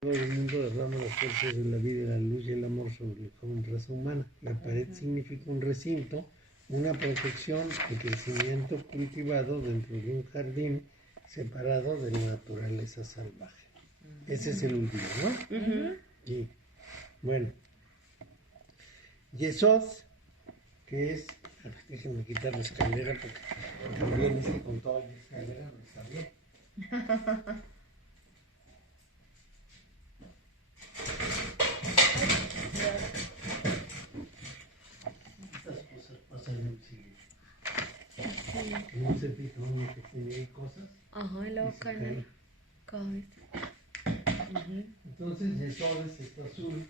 Todo el mundo derrama las fuerzas de la vida, la luz y el amor sobre la joven raza humana. La pared significa un recinto, una protección y crecimiento cultivado dentro de un jardín separado de la naturaleza salvaje. Ese es el último, ¿no? Y bueno, Yesod, que es, déjenme quitar la escalera porque también es que con toda la escalera no está bien. Estas cosas pasan muy seguido. No se fija uno que tiene ahí cosas. Ajá, y luego caen en la cabeza. Entonces Yesod es esto azul.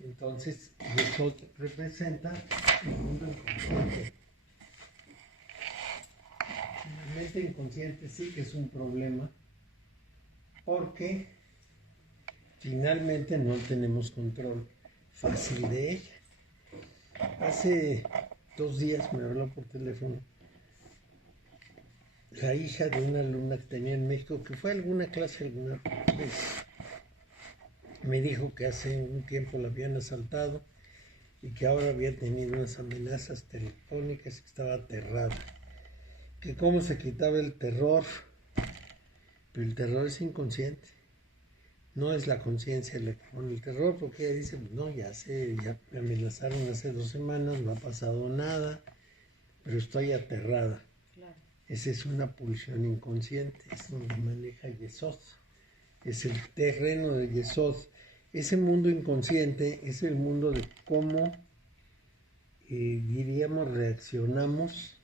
Entonces Yesod representa el mundo inconsciente. La mente inconsciente sí que es un problema porque finalmente no tenemos control fácil de ella. Hace 2 días me habló por teléfono la hija de una alumna que tenía en México, que fue a alguna clase alguna vez. Me dijo que hace un tiempo la habían asaltado y que ahora había tenido unas amenazas telefónicas y que estaba aterrada. Que cómo se quitaba el terror, pero el terror es inconsciente. No es la conciencia la que pone el terror, porque ella dice, no, ya me amenazaron hace 2 semanas, no ha pasado nada, pero estoy aterrada. Claro. Esa es una pulsión inconsciente, es donde maneja Yesod. Es el terreno de Yesod. Ese mundo inconsciente es el mundo de cómo, diríamos, reaccionamos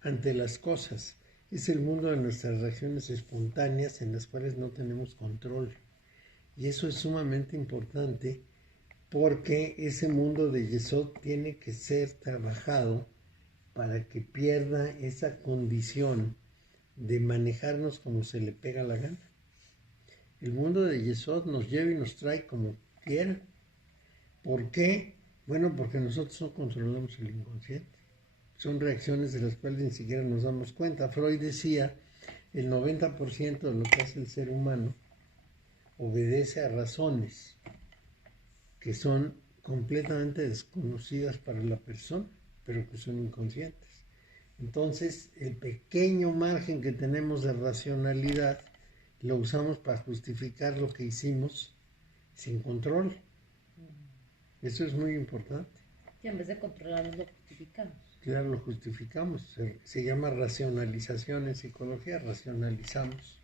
ante las cosas. Es el mundo de nuestras reacciones espontáneas en las cuales no tenemos control. Y eso es sumamente importante porque ese mundo de Yesod tiene que ser trabajado para que pierda esa condición de manejarnos como se le pega la gana. El mundo de Yesod nos lleva y nos trae como quiera. ¿Por qué? Bueno, porque nosotros no controlamos el inconsciente. Son reacciones de las cuales ni siquiera nos damos cuenta. Freud decía, el 90% de lo que hace el ser humano obedece a razones que son completamente desconocidas para la persona, pero que son inconscientes. Entonces, el pequeño margen que tenemos de racionalidad lo usamos para justificar lo que hicimos sin control. Eso es muy importante. Y en vez de controlarnos, lo justificamos. Claro, lo justificamos. Se llama racionalización en psicología. Racionalizamos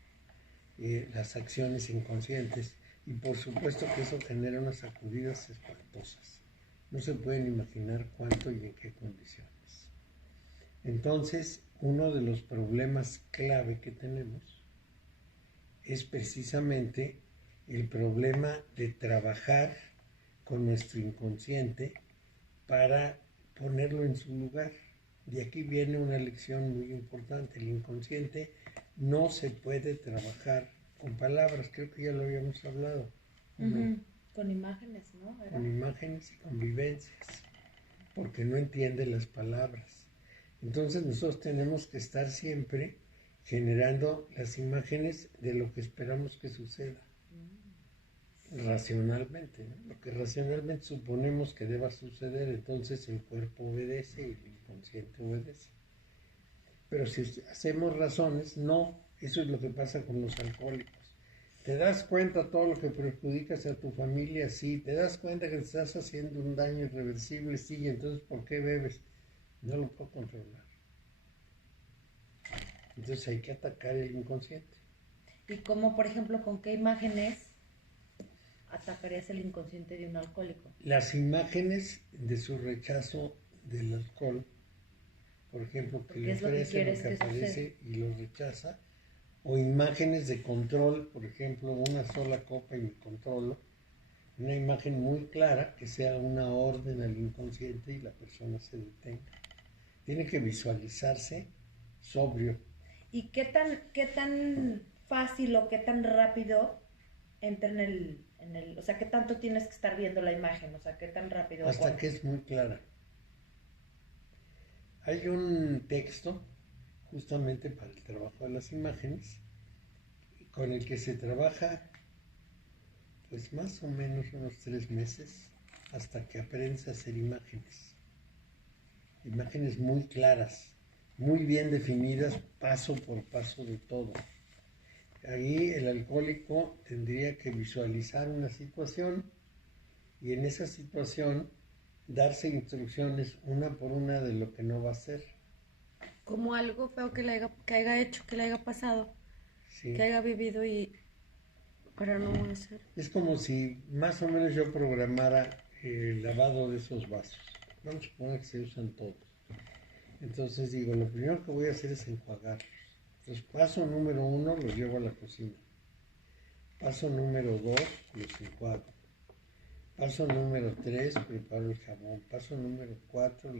las acciones inconscientes. Y por supuesto que eso genera unas sacudidas espantosas. No se pueden imaginar cuánto y en qué condiciones. Entonces, uno de los problemas clave que tenemos es precisamente el problema de trabajar con nuestro inconsciente para ponerlo en su lugar. De aquí viene una lección muy importante. El inconsciente no se puede trabajar con palabras, creo que ya lo habíamos hablado. ¿No? Con imágenes, ¿no? ¿Era? Con imágenes y con vivencias, porque no entiende las palabras. Entonces nosotros tenemos que estar siempre generando las imágenes de lo que esperamos que suceda. Racionalmente, ¿no? Lo que racionalmente suponemos que deba suceder, entonces el cuerpo obedece y el inconsciente obedece. Pero si hacemos razones, no. Eso es lo que pasa con los alcohólicos. ¿Te das cuenta todo lo que perjudicas a tu familia? Sí. ¿Te das cuenta que te estás haciendo un daño irreversible? Sí. Entonces, ¿por qué bebes? No lo puedo controlar. Entonces hay que atacar el inconsciente. ¿Y cómo, por ejemplo, con qué imágenes atacarías el inconsciente de un alcohólico? Las imágenes de su rechazo del alcohol, por ejemplo, que le ofrece lo que aparece y lo rechaza, o imágenes de control, por ejemplo, una sola copa y me controlo, una imagen muy clara que sea una orden al inconsciente y la persona se detenga. Tiene que visualizarse sobrio. ¿Y qué tan fácil o qué tan rápido entra en el, o sea, qué tanto tienes que estar viendo la imagen? O sea, qué tan rápido. Hasta que es muy clara. Hay un texto justamente para el trabajo de las imágenes, con el que se trabaja pues más o menos unos 3 meses hasta que aprendes a hacer imágenes muy claras, muy bien definidas, paso por paso de todo. Ahí el alcohólico tendría que visualizar una situación y en esa situación darse instrucciones una por una de lo que no va a hacer. Como algo feo que haya hecho, que le haya pasado, Sí. que haya vivido y para no hacer. Es como si más o menos yo programara el lavado de esos vasos. Vamos a suponer que se usan todos. Entonces digo, lo primero que voy a hacer es enjuagarlos. Entonces, paso número 1, los llevo a la cocina. Paso número 2, los enjuago. Paso número 3, preparo el jabón. Paso número 4,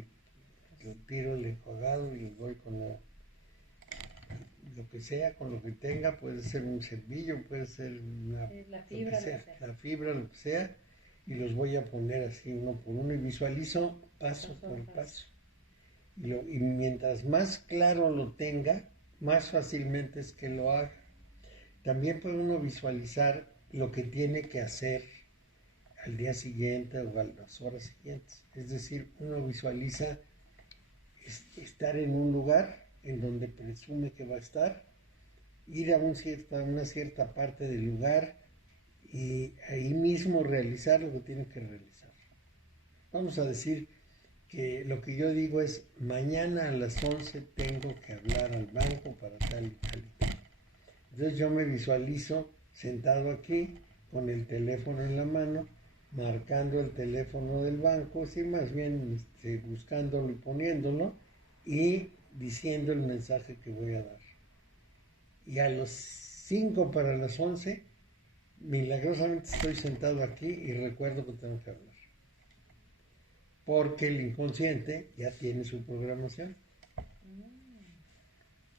retiro el enjuagado y les doy con lo que sea, con lo que tenga. Puede ser un cepillo, puede ser la fibra, la fibra, lo que sea. Y los voy a poner así uno por uno y visualizo paso por paso. Y mientras más claro lo tenga, más fácilmente es que lo haga. También puede uno visualizar lo que tiene que hacer al día siguiente o a las horas siguientes. Es decir, uno visualiza estar en un lugar en donde presume que va a estar, ir a una cierta parte del lugar y ahí mismo realizar lo que tiene que realizar. Vamos a decir que lo que yo digo es, mañana a las 11 tengo que hablar al banco para tal y tal y tal. Entonces yo me visualizo sentado aquí con el teléfono en la mano, marcando el teléfono del banco, sí, más bien buscándolo y poniéndolo y diciendo el mensaje que voy a dar. Y a los 5 para las 11, milagrosamente estoy sentado aquí y recuerdo que tengo que hablar. Porque el inconsciente ya tiene su programación.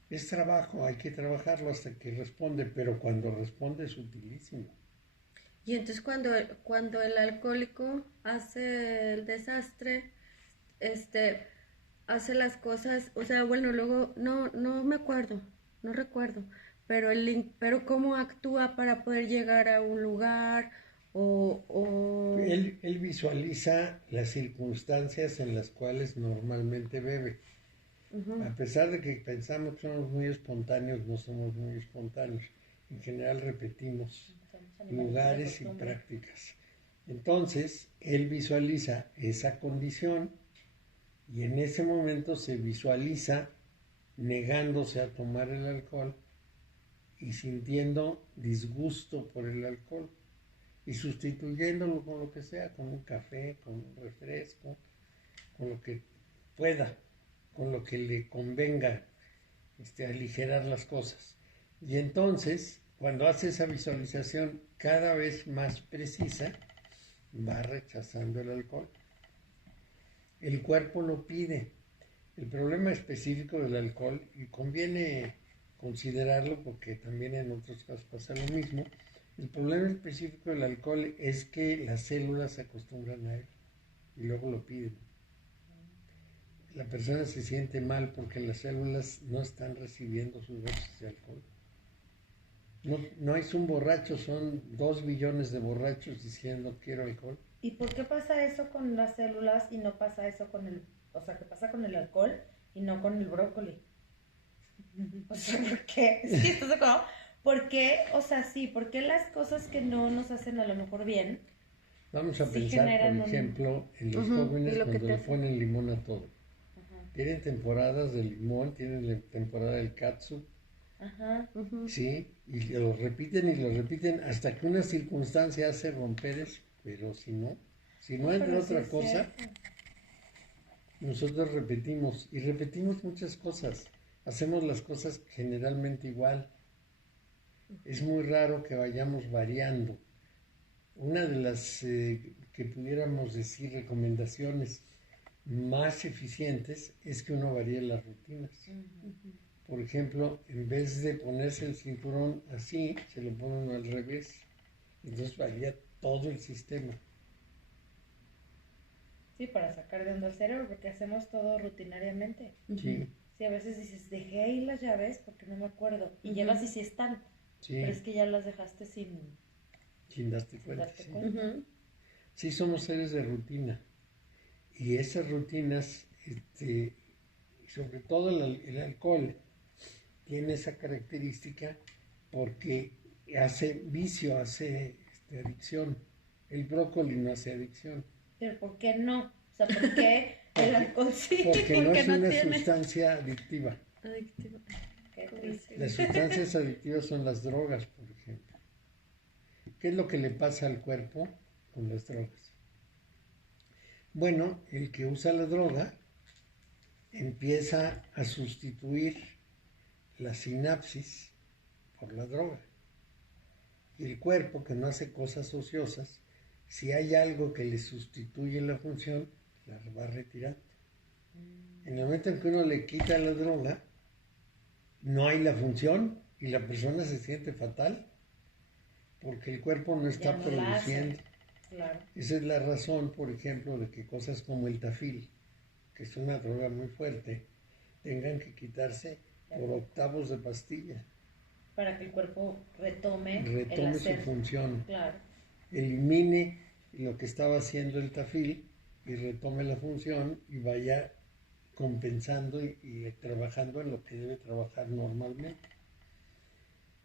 Es trabajo, hay que trabajarlo hasta que responde, pero cuando responde es utilísimo. Y entonces cuando el alcohólico hace el desastre, hace las cosas, o sea, bueno, luego no me acuerdo, no recuerdo, pero cómo actúa para poder llegar a un lugar o... Él visualiza las circunstancias en las cuales normalmente bebe. Uh-huh. A pesar de que pensamos que somos muy espontáneos, no somos muy espontáneos. En general repetimos lugares y prácticas. Entonces, él visualiza esa condición y en ese momento se visualiza negándose a tomar el alcohol y sintiendo disgusto por el alcohol y sustituyéndolo con lo que sea, con un café, con un refresco, con lo que pueda, con lo que le convenga aligerar las cosas. Y entonces, cuando hace esa visualización cada vez más precisa, va rechazando el alcohol. El cuerpo lo pide. El problema específico del alcohol, y conviene considerarlo porque también en otros casos pasa lo mismo, el problema específico del alcohol es que las células se acostumbran a él y luego lo piden. La persona se siente mal porque las células no están recibiendo sus dosis de alcohol. No es un borracho, son 2 billones de borrachos diciendo quiero alcohol. ¿Y por qué pasa eso con las células y no pasa eso con qué pasa con el alcohol y no con el brócoli? O sea, ¿por qué? ¿Sí estás de acuerdo? ¿Por qué? O sea, sí, ¿por qué las cosas que no nos hacen a lo mejor bien? Vamos a pensar, por ejemplo, en los jóvenes cuando le ponen limón a todo. Tienen temporadas de limón, tienen la temporada del catsup. Ajá. Sí, y lo repiten hasta que una circunstancia hace romper eso. Pero si no entra otra cosa, nosotros repetimos y repetimos muchas cosas. Hacemos las cosas generalmente igual. Es muy raro que vayamos variando. Una de las que pudiéramos decir recomendaciones más eficientes es que uno varíe las rutinas. Uh-huh. Por ejemplo, en vez de ponerse el cinturón así, se lo pone uno al revés. Entonces varía todo el sistema. Sí, para sacar de onda el cerebro, porque hacemos todo rutinariamente. Sí. Sí, a veces dices, dejé ahí las llaves porque no me acuerdo. Y llegas y sí están. Sí, Pero es que ya las dejaste sin sin darte cuenta. darte Sí. cuenta. Ujú. Sí, somos seres de rutina. Y esas rutinas, sobre todo el alcohol, tiene esa característica porque hace vicio, hace adicción. El brócoli no hace adicción. Pero ¿por qué no? O sea, ¿por qué el alcohol sí? Porque no porque es no una tiene. sustancia adictiva. Adictivo. Qué ¿Cómo triste. Las sustancias adictivas son las drogas, por ejemplo. ¿Qué es lo que le pasa al cuerpo con las drogas? Bueno, el que usa la droga empieza a sustituir la sinapsis por la droga. Y el cuerpo, que no hace cosas ociosas, si hay algo que le sustituye la función, la va retirando. En el momento en que uno le quita la droga, no hay la función y la persona se siente fatal porque el cuerpo no está Ya no la hace. produciendo. Claro. Esa es la razón, por ejemplo, de que cosas como el tafil, que es una droga muy fuerte, tengan que quitarse por octavos de pastilla. Para que el cuerpo retome el Retome su hacer. función, Claro. elimine lo que estaba haciendo el tafil y retome la función y vaya compensando y trabajando en lo que debe trabajar normalmente.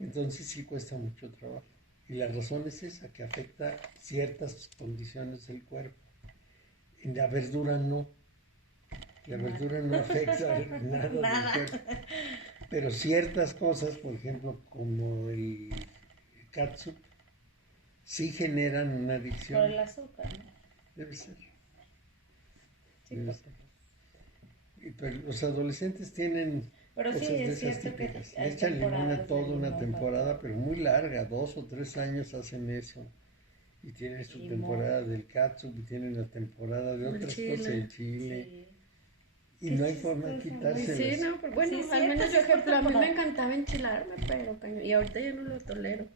Entonces sí cuesta mucho trabajo. Y la razón es esa, que afecta ciertas condiciones del cuerpo. En la verdura no. La verdura no afecta nada del cuerpo. Pero ciertas cosas, por ejemplo, como el catsup, sí generan una Por adicción. el azúcar, ¿no? Debe ser. Sí, Debe pues. ser. Pero los adolescentes tienen Pero sí, cosas de es esas cierto que típicas. hay Le echan limón a temporadas toda de una limón, temporada, pero muy larga, 2 o 3 años hacen eso. Y tienen su Limón. temporada del catsup y tienen la temporada de El otras chile. cosas, el chile. Sí. Y Qué no hay forma de chistoso, Ay, quitárselas. sí, no, pero bueno, Sí, al cierto, menos sí, yo, es por ejemplo, a mí me temporada. encantaba enchilarme, pero cañón, y ahorita ya no lo tolero.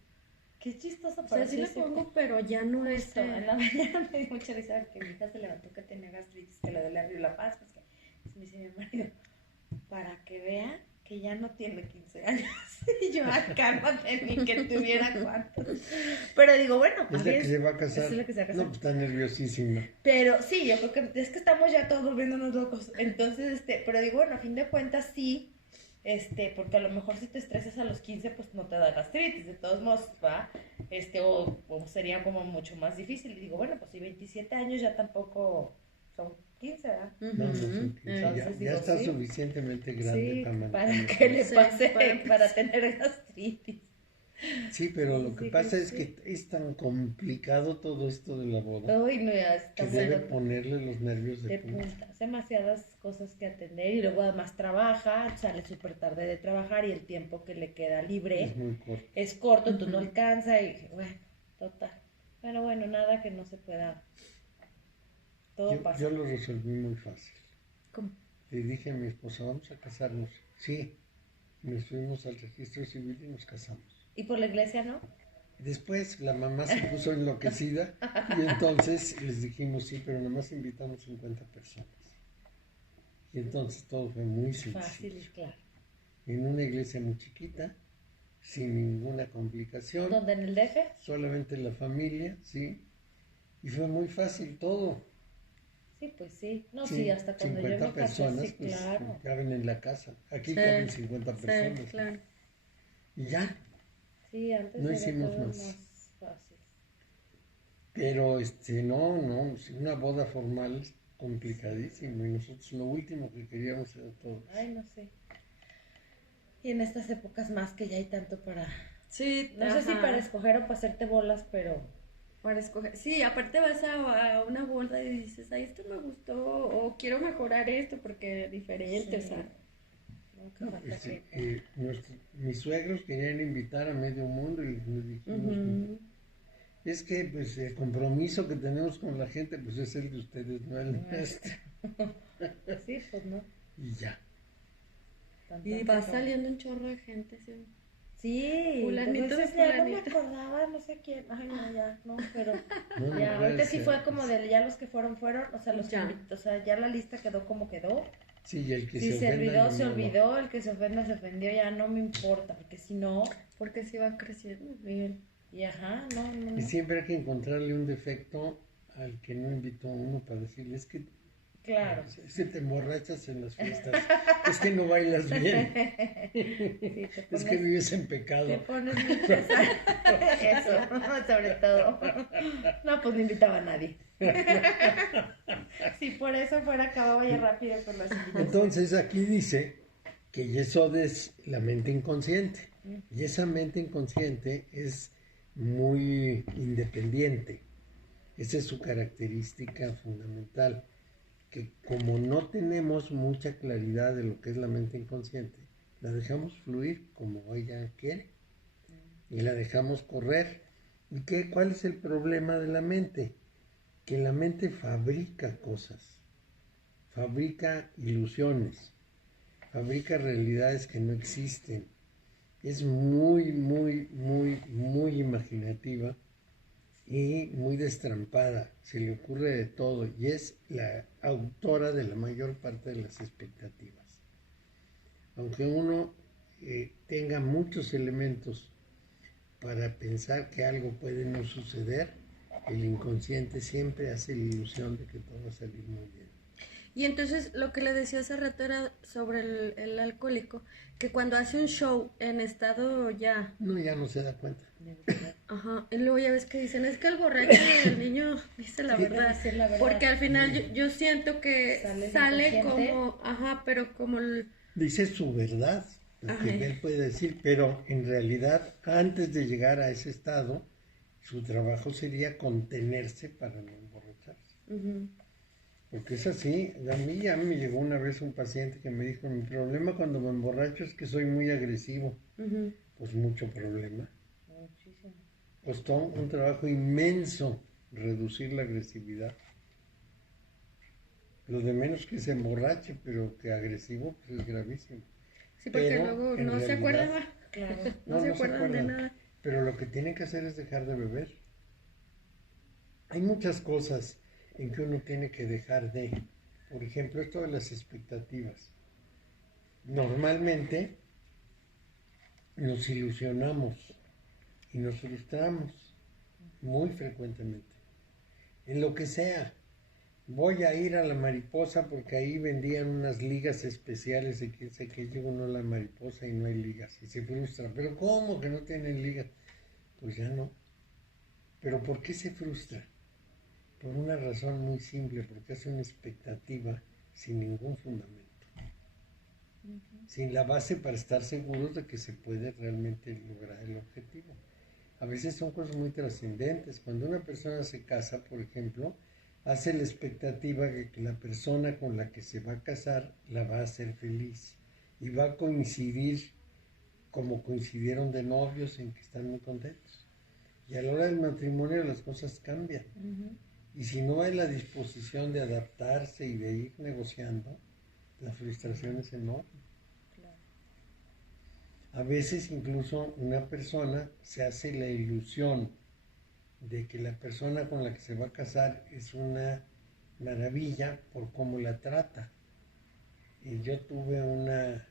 Qué chistoso, O pero sea, sí le cierto. pongo, pero ya no es... Justo, en la mañana me dio mucha risa que mi hija se levantó que tenía gastritis, que le dolía arriba la paz, pues que me dice mi marido, para que vea que ya no tiene 15 años. Y yo, cálmate, ni que tuviera cuántos. Pero digo, bueno, Es la que se va a casar. Es la que se va a casar. No, pues está nerviosísima. Pero sí, yo creo que es que estamos ya todos volviéndonos locos. Entonces, pero digo, bueno, a fin de cuentas sí, porque a lo mejor si te estresas a los 15, pues no te da gastritis, de todos modos, ¿va? O sería como mucho más difícil. Y digo, bueno, pues si 27 años ya tampoco son 15, ¿verdad? No, no son 15. Entonces Ya digo, está sí. suficientemente grande Sí, para para manejar. que le Sí, pase, para- para tener gastritis. Sí, pero lo que Sí, pasa es sí. que es tan complicado todo esto de la boda Uy, no, ya que está debe bueno. ponerle los nervios de De punta. punta, demasiadas cosas que atender y luego además trabaja, sale súper tarde de trabajar y el tiempo que le queda libre Es muy corto. es corto, entonces no alcanza y bueno, total. Pero bueno, nada que no se pueda, todo pasa. Yo lo resolví muy fácil. ¿Cómo? Le dije a mi esposa, vamos a casarnos. Sí, nos fuimos al registro civil y nos casamos. ¿Y por la iglesia no? Después la mamá se puso enloquecida y entonces les dijimos, sí, pero nada más invitamos 50 personas. Y entonces todo fue muy sencillo. Fácil, claro. En una iglesia muy chiquita, sin ninguna complicación, ¿Dónde en el DF? solamente la familia, ¿sí? Y fue muy fácil todo. Sí, pues sí. No, Sí, sí, hasta cuando yo 50 me casé, personas, sí, pues claro. caben en la casa. Aquí Sí, caben 50 personas. Sí, claro. Y ya, Sí, antes No era hicimos todo más. más fácil. pero no, una boda formal es complicadísimo y nosotros lo último que queríamos era todo. Ay, no sé. Y en estas épocas más que ya hay tanto para... Sí, No sé si ajá, para escoger o para hacerte bolas, pero... para escoger. Sí, aparte vas a una boda y dices, ay, esto me gustó, o quiero mejorar esto porque es diferente, Sí. o sea. Nunca No, falta pues, que... mis suegros querían invitar a medio mundo y les dijimos, Ujú. es que pues el compromiso que tenemos con la gente pues es el de ustedes, no el nuestro. Sí, pues no. Y ya. Y va saliendo un chorro de gente, sí. Sí, Fulanito entonces de ya no me fulanito. acordaba, no sé quién. Ay, no, ya, no, pero... No, no Ya, puede ahorita sí ser, fue como pues. de ya los que fueron, o sea, los Ya. o sea, ya la lista quedó como quedó. Sí, y el que Si se ofenda, olvidó, no, se no, no. olvidó, el que se ofenda, se ofendió, ya no me importa, porque si no, Porque si va creciendo, Y ajá, no, no, Y no. siempre hay que encontrarle un defecto al que no invitó a uno para decirle, Claro. es que te emborrachas en las fiestas, es que no bailas bien, Sí, es que vives en pecado. te pones muy pesado. Eso, sobre todo. No, pues no invitaba a nadie. Si por eso fuera, acababa ya rápido con las invitaciones. Entonces aquí dice que Yesod es la mente inconsciente. Y esa mente inconsciente es muy independiente. Esa es su característica fundamental. Que como no tenemos mucha claridad de lo que es la mente inconsciente, la dejamos fluir como ella quiere. Y la dejamos correr. ¿Y cuál es el problema de la mente? Que la mente fabrica cosas. Fabrica ilusiones. Fabrica realidades que no existen. Es muy, muy, muy, muy imaginativa y muy destrampada. Se le ocurre de todo y es la autora de la mayor parte de las expectativas. Aunque uno tenga muchos elementos para pensar que algo puede no suceder, el inconsciente siempre hace la ilusión de que todo va a salir muy bien. Y entonces lo que le decía hace rato era sobre el alcohólico, que cuando hace un show en estado ya... No, ya no se da cuenta. Ajá, y luego ya ves que dicen, es que el borracho del niño dice la verdad. Dice la verdad. Porque al final yo siento que Sale como, ajá, pero como Dice su verdad, lo que él puede decir, pero en realidad antes de llegar a ese estado, su trabajo sería contenerse para no emborracharse. Porque es así. A mí ya me llegó una vez un paciente que me dijo, mi problema cuando me emborracho es que soy muy agresivo. Pues mucho problema. Muchísimo. Costó un trabajo inmenso reducir la agresividad. Lo de menos que se emborrache, pero que agresivo, pues es gravísimo. Sí, porque Pero, luego en no se realidad, acuerdan, Claro. no se acuerdan de nada. Pero lo que tienen que hacer es dejar de beber. Hay muchas cosas en que uno tiene que dejar de. Por ejemplo, esto de las expectativas. Normalmente nos ilusionamos y nos frustramos muy frecuentemente. En lo que sea. Voy a ir a la Mariposa porque ahí vendían unas ligas especiales de quién sé qué, llega uno a la Mariposa y no hay ligas y se frustra. ¿Pero cómo que no tienen ligas? Pues ya no. ¿Pero por qué se frustra? Por una razón muy simple, porque es una expectativa sin ningún fundamento. Sin la base para estar seguros de que se puede realmente lograr el objetivo. A veces son cosas muy trascendentes. Cuando una persona se casa, por ejemplo, hace la expectativa de que la persona con la que se va a casar la va a hacer feliz y va a coincidir como coincidieron de novios en que están muy contentos. Y a la hora del matrimonio las cosas cambian. Y si no hay la disposición de adaptarse y de ir negociando, la frustración es enorme. A veces incluso una persona se hace la ilusión de que la persona con la que se va a casar es una maravilla por cómo la trata. Y yo tuve una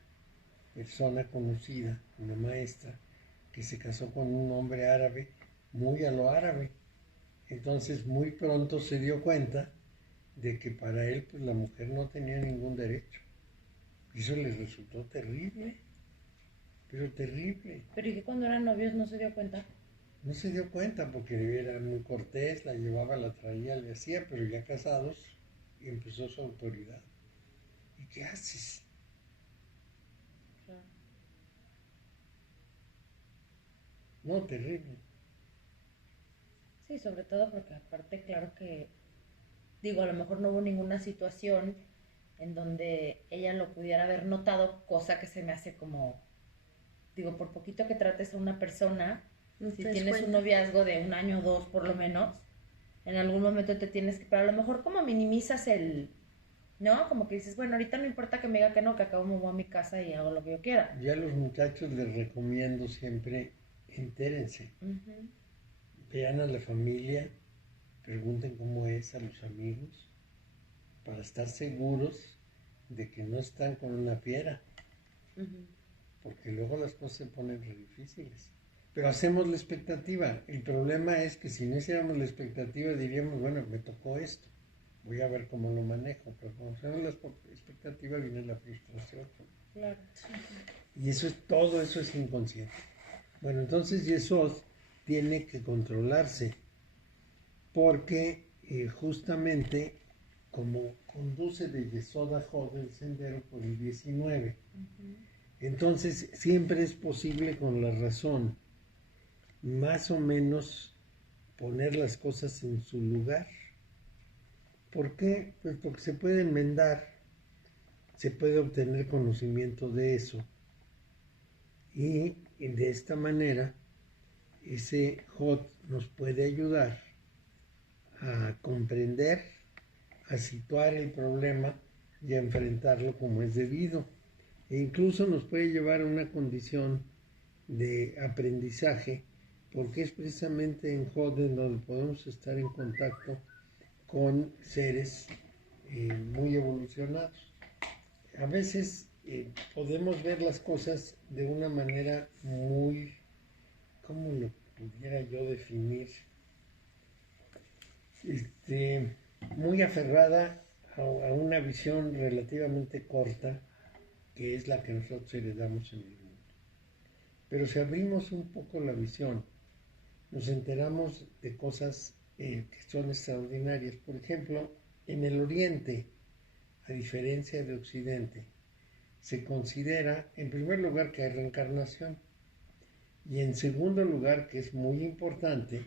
persona conocida, una maestra, que se casó con un hombre árabe, muy a lo árabe. Entonces muy pronto se dio cuenta de que para él pues la mujer no tenía ningún derecho. Y eso le resultó terrible, pero terrible. Pero ¿y que cuando eran novios no se dio cuenta? No se dio cuenta porque era muy cortés, la llevaba, la traía, le hacía, pero ya casados empezó su autoridad. ¿Y qué haces? Claro. No, terrible. Sí, sobre todo porque aparte, claro que, digo, a lo mejor no hubo ninguna situación en donde ella lo pudiera haber notado, cosa que se me hace como, digo, por poquito que trates a una persona, No si te das tienes cuenta. un noviazgo de 1 año o 2 por lo menos, en algún momento te tienes que, pero a lo mejor como minimizas el, ¿no? Como que dices, bueno, ahorita no importa que me diga que no, que acabo me voy a mi casa y hago lo que yo quiera. Ya a los muchachos les recomiendo siempre, entérense, vean a la familia, pregunten cómo es a los amigos, para estar seguros de que no están con una fiera, porque luego las cosas se ponen re difíciles. Pero hacemos la expectativa. El problema es que si no hiciéramos la expectativa diríamos, bueno, me tocó esto, voy a ver cómo lo manejo. Pero cuando hacemos la expectativa viene la frustración. Claro. Y eso es todo, eso es inconsciente. Bueno, entonces Yesod tiene que controlarse porque justamente como conduce de Yesod a Jod el sendero por el 19, entonces siempre es posible con la razón más o menos poner las cosas en su lugar. ¿Por qué? Pues porque se puede enmendar, se puede obtener conocimiento de eso y de esta manera ese Jod nos puede ayudar a comprender, a situar el problema y a enfrentarlo como es debido. E incluso nos puede llevar a una condición de aprendizaje, porque es precisamente en Jod en donde podemos estar en contacto con seres muy evolucionados. A veces podemos ver las cosas de una manera muy, ¿cómo lo pudiera yo definir? Muy aferrada a una visión relativamente corta, que es la que nosotros heredamos en el mundo. Pero si abrimos un poco la visión, nos enteramos de cosas que son extraordinarias. Por ejemplo, en el Oriente, a diferencia de Occidente, se considera, en primer lugar, que hay reencarnación, y en segundo lugar, que es muy importante,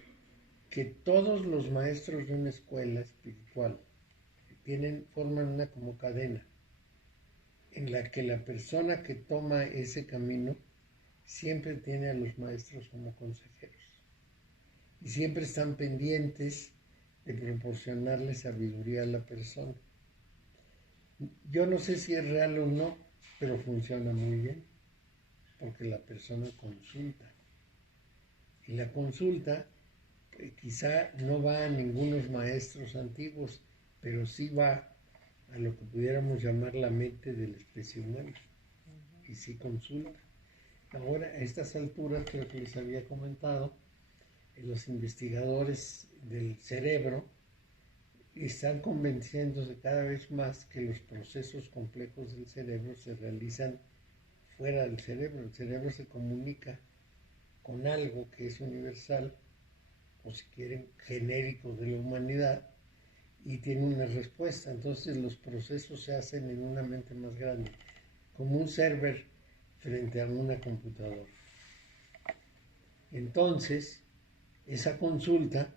que todos los maestros de una escuela espiritual forman una como cadena, en la que la persona que toma ese camino siempre tiene a los maestros como consejeros y siempre están pendientes de proporcionarle sabiduría a la persona. Yo no sé si es real o no, pero funciona muy bien, porque la persona consulta. Y la consulta quizá no va a ningunos maestros antiguos, pero sí va a lo que pudiéramos llamar la mente de la especie humana. Y sí consulta. Ahora, a estas alturas, creo que les había comentado, los investigadores del cerebro están convenciéndose cada vez más que los procesos complejos del cerebro se realizan fuera del cerebro. El cerebro se comunica con algo que es universal, o si quieren, genérico de la humanidad, y tiene una respuesta. Entonces los procesos se hacen en una mente más grande, como un server frente a una computadora. Entonces, esa consulta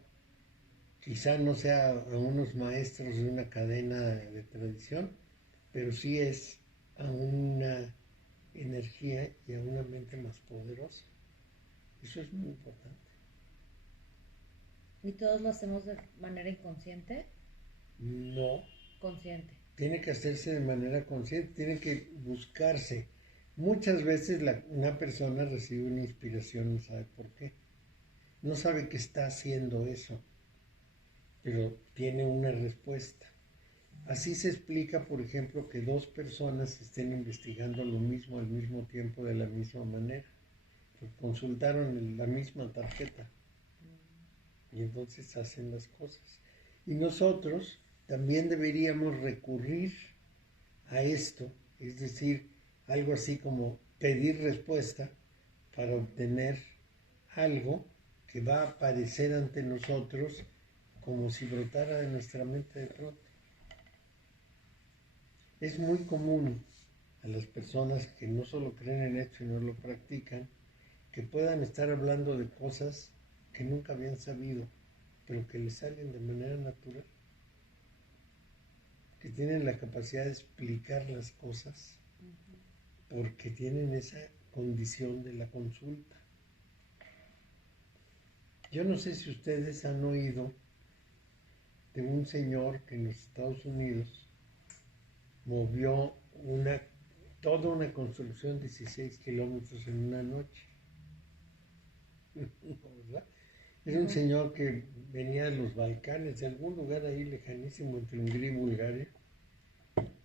quizá no sea a unos maestros de una cadena de tradición, pero sí es a una energía y a una mente más poderosa. Eso es muy importante. ¿Y todos lo hacemos de manera inconsciente? No. Consciente. Tiene que hacerse de manera consciente, tiene que buscarse. Muchas veces una persona recibe una inspiración, no sabe por qué. No sabe que está haciendo eso, pero tiene una respuesta. Así se explica, por ejemplo, que dos personas estén investigando lo mismo al mismo tiempo de la misma manera. Consultaron la misma tarjeta y entonces hacen las cosas. Y nosotros también deberíamos recurrir a esto, es decir, algo así como pedir respuesta para obtener algo que va a aparecer ante nosotros como si brotara de nuestra mente de pronto. Es muy común a las personas que no solo creen en esto y no lo practican, que puedan estar hablando de cosas que nunca habían sabido, pero que les salen de manera natural, que tienen la capacidad de explicar las cosas porque tienen esa condición de la consulta. Yo no sé si ustedes han oído de un señor que en los Estados Unidos movió toda una construcción de 16 kilómetros en una noche. ¿Verdad? Es un señor que venía de los Balcanes, de algún lugar ahí lejanísimo entre Hungría y Bulgaria,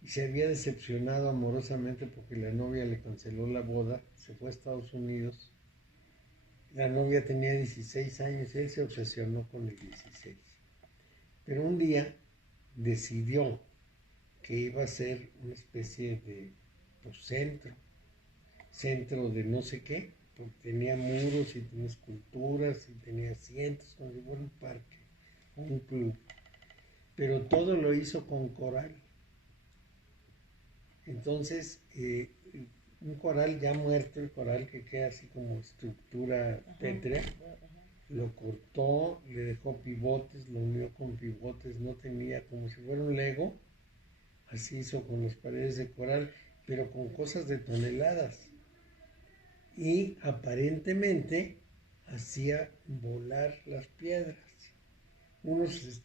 y se había decepcionado amorosamente porque la novia le canceló la boda, se fue a Estados Unidos La novia tenía 16 años y él se obsesionó con el 16. Pero un día decidió que iba a ser una especie de pues, centro de no sé qué, porque tenía muros y tenía esculturas y tenía asientos, como si fuera un parque, un club. Pero todo lo hizo con coral. Entonces, un coral ya muerto, el coral que queda así como estructura pétrea, lo cortó, le dejó pivotes, lo unió con pivotes, no tenía como si fuera un Lego, así hizo con las paredes de coral, pero con cosas de toneladas. Y aparentemente hacía volar las piedras. Unos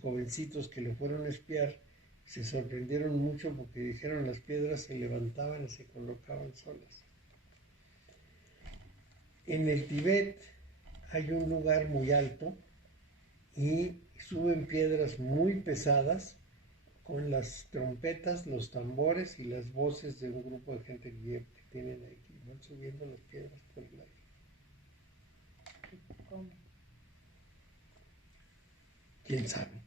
jovencitos que lo fueron a espiar se sorprendieron mucho porque dijeron las piedras se levantaban y se colocaban solas. En el Tíbet hay un lugar muy alto y suben piedras muy pesadas con las trompetas, los tambores y las voces de un grupo de gente que tienen ahí, que van subiendo las piedras por el aire. ¿Cómo? ¿Quién sabe?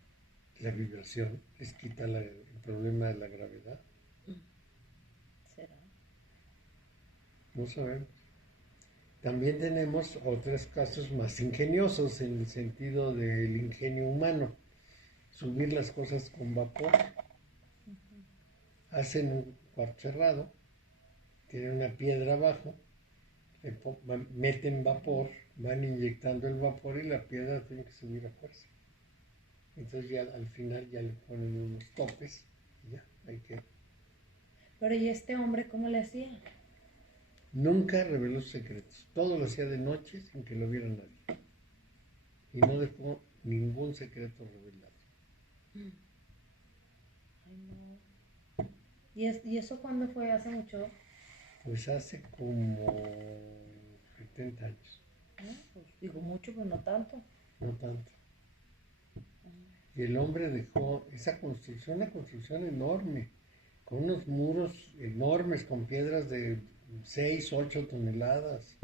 La vibración les quita el problema de la gravedad. ¿Será? No sabemos. También tenemos otros casos más ingeniosos en el sentido del ingenio humano. Subir las cosas con vapor. Hacen un cuarto cerrado, tienen una piedra abajo, meten vapor, van inyectando el vapor y la piedra tiene que subir a fuerza. Entonces ya al final ya le ponen unos topes y ya, hay que... Pero ¿y este hombre cómo le hacía? Nunca reveló sus secretos, todo lo hacía de noche sin que lo viera nadie. Y no dejó ningún secreto revelado. Ay, no. ¿Y eso cuándo fue? ¿Hace mucho? Pues hace como 70 años, Pues digo mucho, pero no tanto. no tanto. Y el hombre dejó esa construcción, una construcción enorme, con unos muros enormes, con piedras de 6, 8 toneladas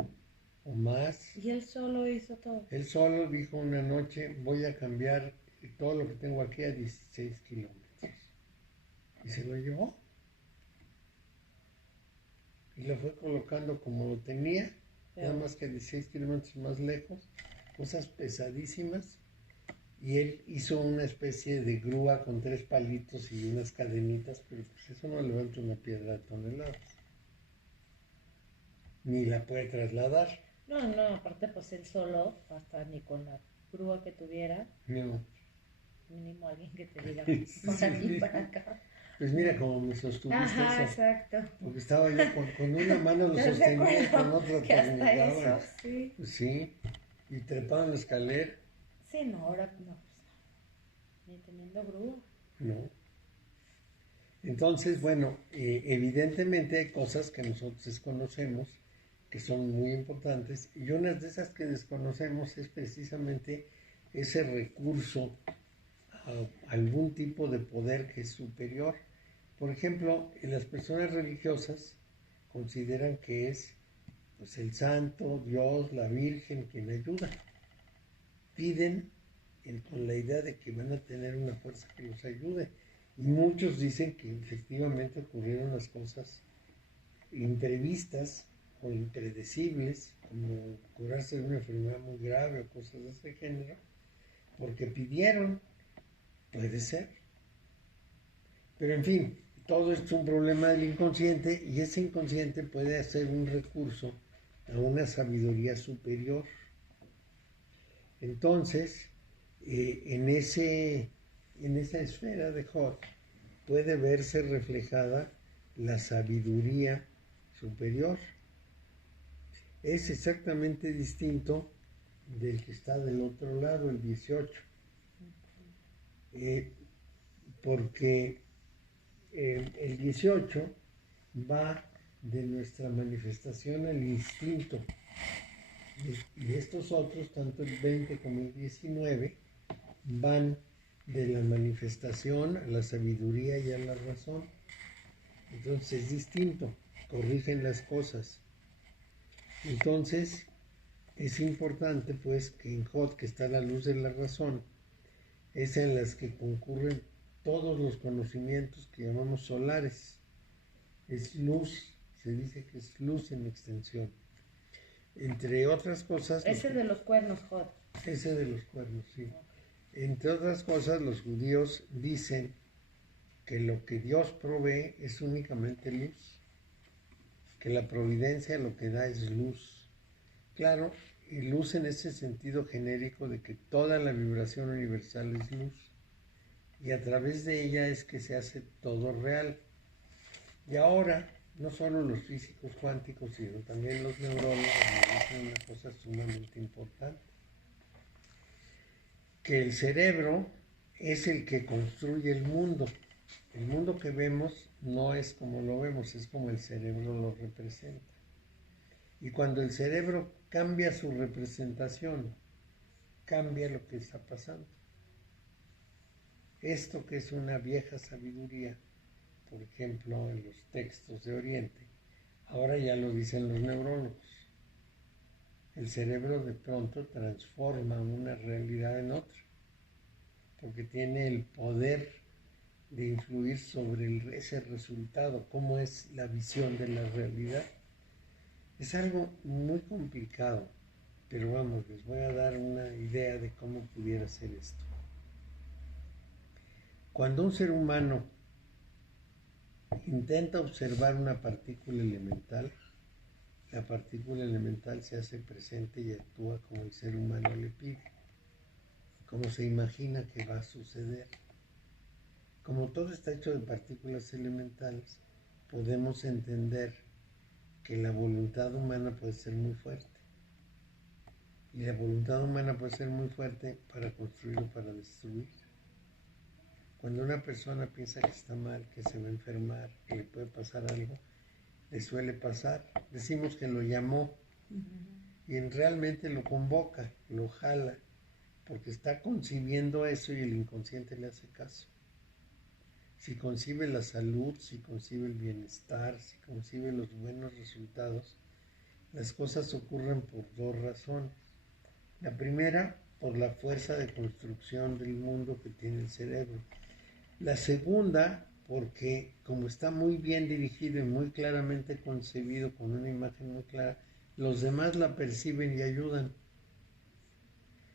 o más. ¿Y él solo hizo todo? Él solo dijo una noche, voy a cambiar todo lo que tengo aquí a 16 kilómetros. Y se lo llevó. Y lo fue colocando como lo tenía, nada más que 16 kilómetros más lejos, cosas pesadísimas. Y él hizo una especie de grúa con 3 palitos y unas cadenitas, pero pues eso no levanta una piedra de toneladas. Ni la puede trasladar. No, aparte pues él solo, hasta ni con la grúa que tuviera, No. mínimo alguien que te diga, Sí, por aquí, sí. para acá. Pues mira cómo me sostuviste Ajá, eso. exacto. Porque estaba yo con una mano lo ¿Estás de sostenía y con acuerdo? otra Que hasta atornillaba. eso, sí. Pues sí, y trepaba en la escalera. Sí, no, ahora no, pues no. Ni teniendo grúa. No. Entonces, bueno, evidentemente hay cosas que nosotros desconocemos que son muy importantes y una de esas que desconocemos es precisamente ese recurso a algún tipo de poder que es superior. Por ejemplo, las personas religiosas consideran que es pues, el santo, Dios, la Virgen quien ayuda. Piden con la idea de que van a tener una fuerza que los ayude. Y muchos dicen que efectivamente ocurrieron las cosas imprevistas o impredecibles, como curarse de una enfermedad muy grave o cosas de ese género, porque pidieron, puede ser. Pero en fin, todo esto es un problema del inconsciente y ese inconsciente puede ser un recurso a una sabiduría superior. Entonces, en esa esfera de Hot puede verse reflejada la sabiduría superior. Es exactamente distinto del que está del otro lado, el 18. Porque el 18 va de nuestra manifestación al instinto. Y estos otros, tanto el 20 como el 19, van de la manifestación a la sabiduría y a la razón. Entonces es distinto, corrigen las cosas. Entonces, es importante pues que en Jod, que está la luz de la razón, es en las que concurren todos los conocimientos que llamamos solares. Es luz, se dice que es luz en extensión. Entre otras cosas... Ese de los cuernos, Jod. Ese de los cuernos, sí. Entre otras cosas, los judíos dicen que lo que Dios provee es únicamente luz, que la providencia lo que da es luz. Claro, y luz en ese sentido genérico de que toda la vibración universal es luz, y a través de ella es que se hace todo real. Y ahora, no solo los físicos cuánticos, sino también los neurólogos dicen una cosa sumamente importante, que el cerebro es el que construye el mundo. El mundo que vemos no es como lo vemos, es como el cerebro lo representa. Y cuando el cerebro cambia su representación, cambia lo que está pasando. Esto que es una vieja sabiduría, por ejemplo, en los textos de Oriente, ahora ya lo dicen los neurólogos. El cerebro de pronto transforma una realidad en otra, porque tiene el poder de influir sobre ese resultado, cómo es la visión de la realidad. Es algo muy complicado, pero vamos, les voy a dar una idea de cómo pudiera ser esto. Cuando un ser humano intenta observar una partícula elemental, la partícula elemental se hace presente y actúa como el ser humano le pide, como se imagina que va a suceder. Como todo está hecho de partículas elementales, podemos entender que la voluntad humana puede ser muy fuerte. Y la voluntad humana puede ser muy fuerte para construir o para destruir. Cuando una persona piensa que está mal, que se va a enfermar, que le puede pasar algo, le suele pasar. Decimos que lo llamó y realmente lo convoca, lo jala, porque está concibiendo eso y el inconsciente le hace caso. Si concibe la salud, si concibe el bienestar, si concibe los buenos resultados, las cosas ocurren por dos razones. La primera, por la fuerza de construcción del mundo que tiene el cerebro. La segunda, porque como está muy bien dirigido y muy claramente concebido, con una imagen muy clara, los demás la perciben y ayudan.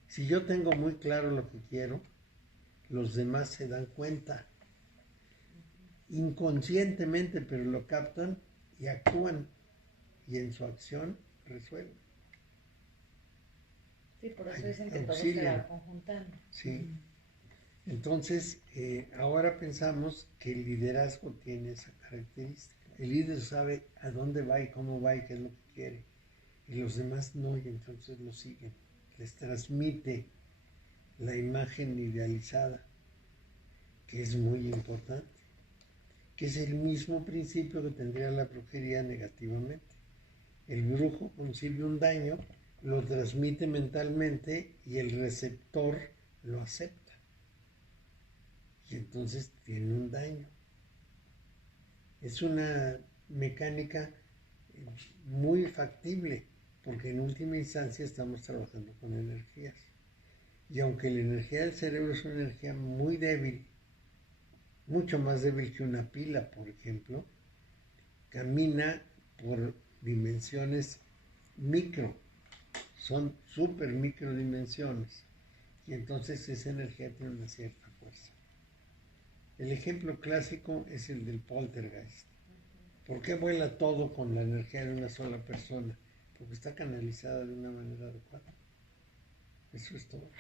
Si yo tengo muy claro lo que quiero, los demás se dan cuenta. Inconscientemente, pero lo captan y actúan, y en su acción resuelven. Sí, por eso dicen que todo se va conjuntando. Sí. Entonces, ahora pensamos que el liderazgo tiene esa característica. El líder sabe a dónde va y cómo va y qué es lo que quiere. Y los demás no, y entonces lo siguen. Les transmite la imagen idealizada, que es muy importante, que es el mismo principio que tendría la brujería negativamente. El brujo concibe un daño, lo transmite mentalmente y el receptor lo acepta. Y entonces tiene un daño. Es una mecánica muy factible, porque en última instancia estamos trabajando con energías. Y aunque la energía del cerebro es una energía muy débil, mucho más débil que una pila, por ejemplo, camina por dimensiones micro, son super micro dimensiones, y entonces esa energía tiene una cierta fuerza. El ejemplo clásico es el del poltergeist. ¿Por qué vuela todo con la energía de una sola persona? Porque está canalizada de una manera adecuada. Eso es todo.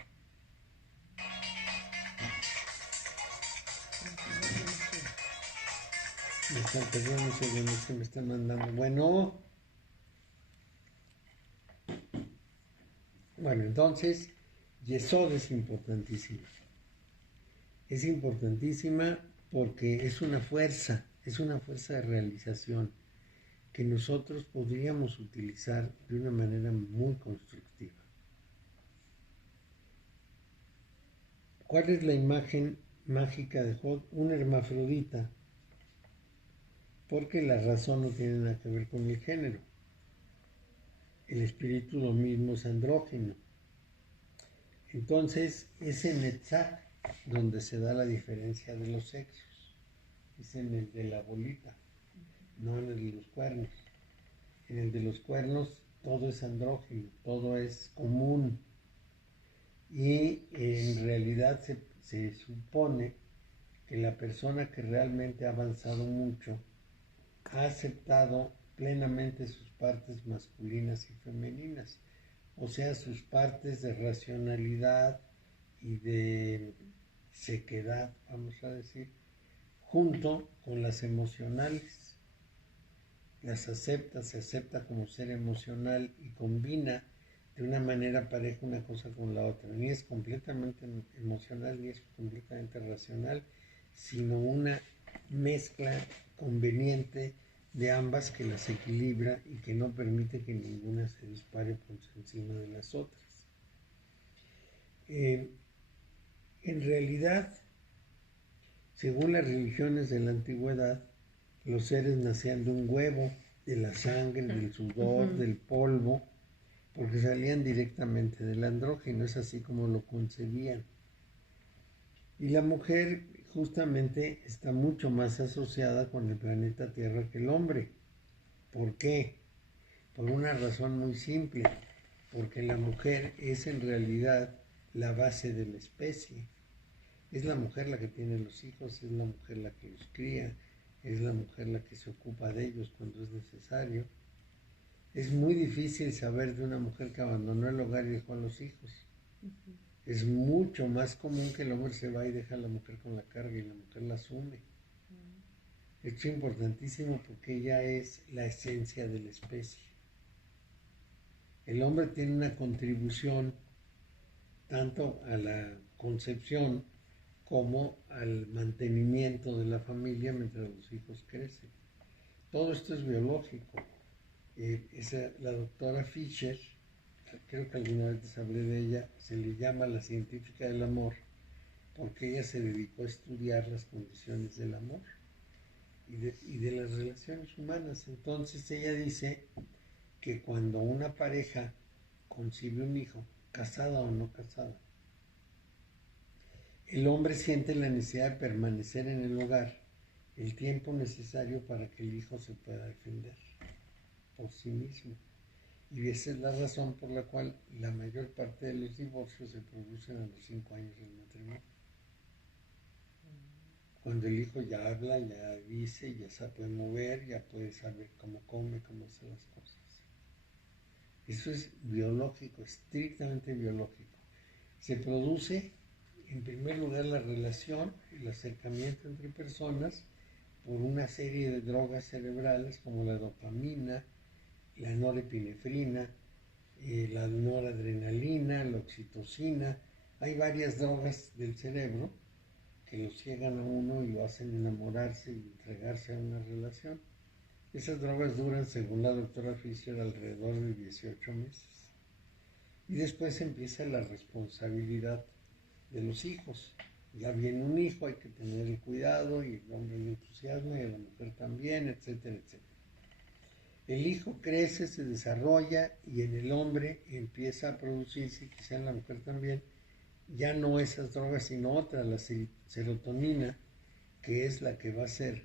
Me están mandando. Bueno, entonces, Yesod es importantísima. Es importantísima porque es una fuerza de realización que nosotros podríamos utilizar de una manera muy constructiva. ¿Cuál es la imagen mágica de Jod? Una hermafrodita, porque la razón no tiene nada que ver con el género. el espíritu lo mismo es andrógino. Entonces, es en Netzach donde se da la diferencia de los sexos. Es en el de la bolita, no en el de los cuernos. En el de los cuernos todo es andrógino, todo es común. Y en realidad se supone que la persona que realmente ha avanzado mucho ha aceptado plenamente sus partes masculinas y femeninas, o sea, sus partes de racionalidad y de sequedad, vamos a decir, junto con las emocionales. Las acepta, se acepta como ser emocional y combina de una manera pareja una cosa con la otra. Ni es completamente emocional ni es completamente racional, sino una mezcla conveniente de ambas que las equilibra y que no permite que ninguna se dispare por encima de las otras. En realidad, según las religiones de la antigüedad, los seres nacían de un huevo, de la sangre, del sudor, del polvo, porque salían directamente del andrógeno, es así como lo concebían. Y la mujer justamente está mucho más asociada con el planeta Tierra que el hombre. ¿Por qué? Por una razón muy simple, porque la mujer es en realidad la base de la especie. Es la mujer la que tiene los hijos, es la mujer la que los cría, es la mujer la que se ocupa de ellos cuando es necesario. Es muy difícil saber de una mujer que abandonó el hogar y dejó a los hijos. Es mucho más común que el hombre se va y deja a la mujer con la carga y la mujer la asume. Esto es importantísimo porque ella es la esencia de la especie. El hombre tiene una contribución tanto a la concepción como al mantenimiento de la familia mientras los hijos crecen. Todo esto es biológico. La doctora Fisher, creo que alguna vez les hablé de ella, se le llama la científica del amor, porque ella se dedicó a estudiar las condiciones del amor y de las relaciones humanas. Entonces ella dice que cuando una pareja concibe un hijo, casada o no casada, el hombre siente la necesidad de permanecer en el hogar el tiempo necesario para que el hijo se pueda defender por sí mismo. Y esa es la razón por la cual la mayor parte de los divorcios se producen a los 5 años del matrimonio. Cuando el hijo ya habla, ya dice, ya se puede mover, ya puede saber cómo come, cómo hace las cosas. Eso es biológico, estrictamente biológico. Se produce, en primer lugar, la relación, el acercamiento entre personas por una serie de drogas cerebrales como la dopamina, la norepinefrina, la noradrenalina, la oxitocina. Hay varias drogas del cerebro que lo ciegan a uno y lo hacen enamorarse y entregarse a una relación. Esas drogas duran, según la doctora Fisher, alrededor de 18 meses. Y después empieza la responsabilidad de los hijos. Ya viene un hijo, hay que tener el cuidado y el hombre el entusiasmo y la mujer también, etcétera, etcétera. El hijo crece, se desarrolla y en el hombre empieza a producirse, quizá en la mujer también, ya no esas drogas, sino otra, la serotonina, que es la que va a hacer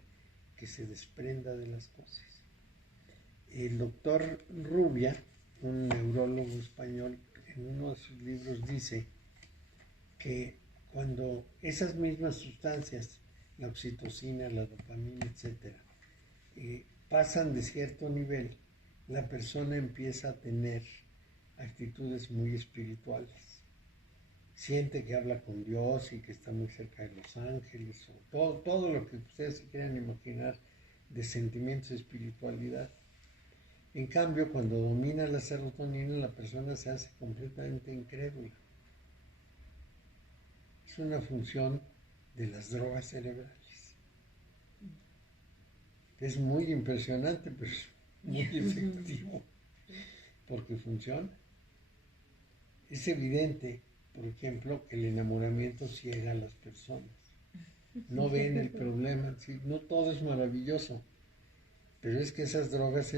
que se desprenda de las cosas. El doctor Rubia, un neurólogo español, en uno de sus libros dice que cuando esas mismas sustancias, la oxitocina, la dopamina, etcétera, pasan de cierto nivel, la persona empieza a tener actitudes muy espirituales. Siente que habla con Dios y que está muy cerca de los ángeles, o todo lo que ustedes se quieran imaginar de sentimientos de espiritualidad. En cambio, cuando domina la serotonina, la persona se hace completamente incrédula. Es una función de las drogas cerebrales. Es muy impresionante, pero es muy efectivo, porque funciona. Es evidente, por ejemplo, que el enamoramiento ciega a las personas. No ven el problema, ¿sí? No todo es maravilloso, pero es que esas drogas